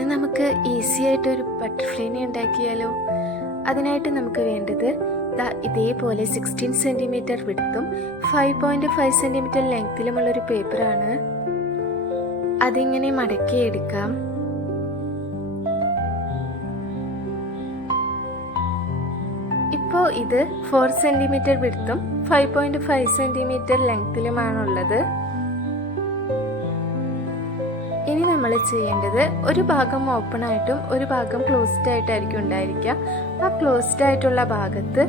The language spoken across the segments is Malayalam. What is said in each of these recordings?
ഇന്ന് നമുക്ക് ഈസി ആയിട്ട് ഒരു ബട്ടർഫ്ലൈനെ ഉണ്ടാക്കിയാലോ. അതിനായിട്ട് നമുക്ക് വേണ്ടത് ഇതേപോലെ 16 സെൻറ്റിമീറ്റർ വിഡ്ത്തും 5.5 സെൻറ്റിമീറ്റർ ലെങ്ത്തിലുമുള്ളൊരു പേപ്പറാണ്. അതിങ്ങനെ മടക്കി എടുക്കാം. ഇപ്പോൾ ഇത് 4 സെൻറ്റിമീറ്റർ വിഡ്ത്തും 5.5 സെൻറ്റിമീറ്റർ ലെങ്ത്തിലുമാണുള്ളത്. ഇനി നമ്മൾ ചെയ്യേണ്ടത് ഒരു ഭാഗം ഓപ്പൺ ആയിട്ടും ഒരു ഭാഗം ക്ലോസ്ഡ് ആയിട്ടായിരിക്കും ഉണ്ടായിരിക്കുക. ആ ക്ലോസ്ഡ് ആയിട്ടുള്ള ഭാഗത്ത്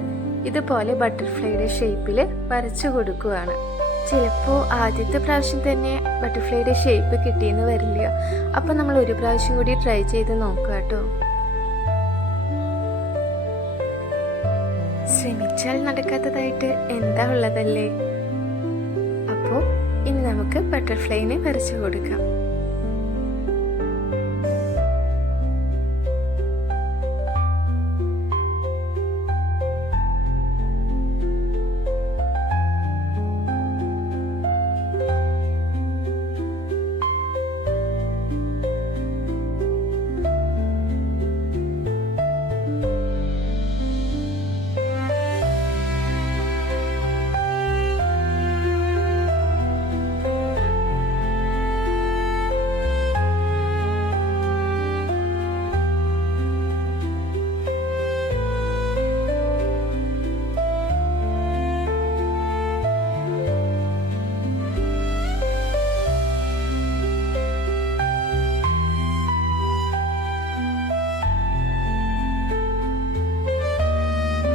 ഇതുപോലെ ബട്ടർഫ്ലൈയുടെ ഷേപ്പിൽ വരച്ചു കൊടുക്കുകയാണ്. ചിലപ്പോൾ ആദ്യത്തെ പ്രാവശ്യം തന്നെ ബട്ടർഫ്ലൈയുടെ ഷേപ്പ് കിട്ടിയെന്ന് വരില്ല. അപ്പം നമ്മൾ ഒരു പ്രാവശ്യം കൂടി ട്രൈ ചെയ്ത് നോക്കുക കേട്ടോ. ശ്രമിച്ചാൽ നടക്കാത്തതായിട്ട് എന്താ ഉള്ളതല്ലേ. അപ്പോൾ ഇനി നമുക്ക് ബട്ടർഫ്ലൈനെ വരച്ചു കൊടുക്കാം.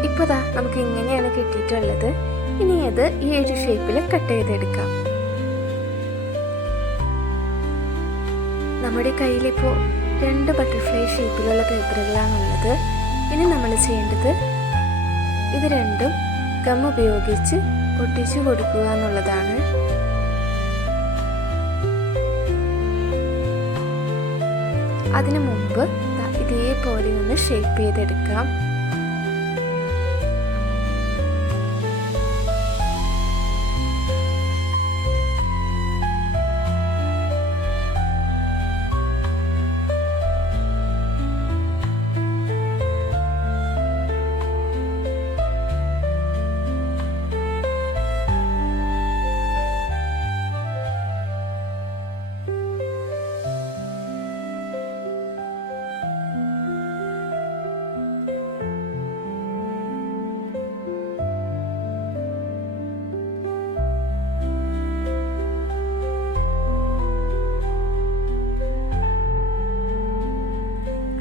ഇപ്പോൾ നമുക്ക് ഇങ്ങനെയാണ് കിട്ടിയിട്ടുള്ളത്. ഇനി അത് ഈ ഒരു ഷേപ്പിൽ കട്ട് ചെയ്തെടുക്കാം. നമ്മുടെ കയ്യിലിപ്പോൾ 2 ബട്ടർഫ്ലൈ ഷേപ്പിലുള്ള പേപ്പറുകളാണുള്ളത്. ഇനി നമ്മൾ ചെയ്യേണ്ടത് ഇത് രണ്ടും ഗം ഉപയോഗിച്ച് ഒട്ടിച്ചു കൊടുക്കുക എന്നുള്ളതാണ്. അതിനു മുമ്പ് ഇതേപോലെ ഒന്ന് ഷേപ്പ് ചെയ്തെടുക്കാം.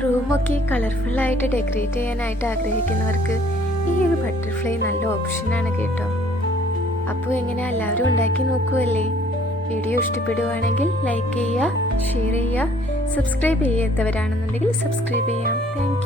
റൂമൊക്കെ കളർഫുള്ളായിട്ട് ഡെക്കറേറ്റ് ചെയ്യാനായിട്ട് ആഗ്രഹിക്കുന്നവർക്ക് ഈ ഒരു ബട്ടർഫ്ലൈ നല്ല ഓപ്ഷനാണ് കേട്ടോ. അപ്പോൾ എങ്ങനെ എല്ലാവരും ഉണ്ടാക്കി നോക്കുമല്ലേ. വീഡിയോ ഇഷ്ടപ്പെടുവാണെങ്കിൽ ലൈക്ക് ചെയ്യുക, ഷെയർ ചെയ്യുക, സബ്സ്ക്രൈബ് ചെയ്യാത്തവരാണെന്നുണ്ടെങ്കിൽ സബ്സ്ക്രൈബ് ചെയ്യാം. താങ്ക്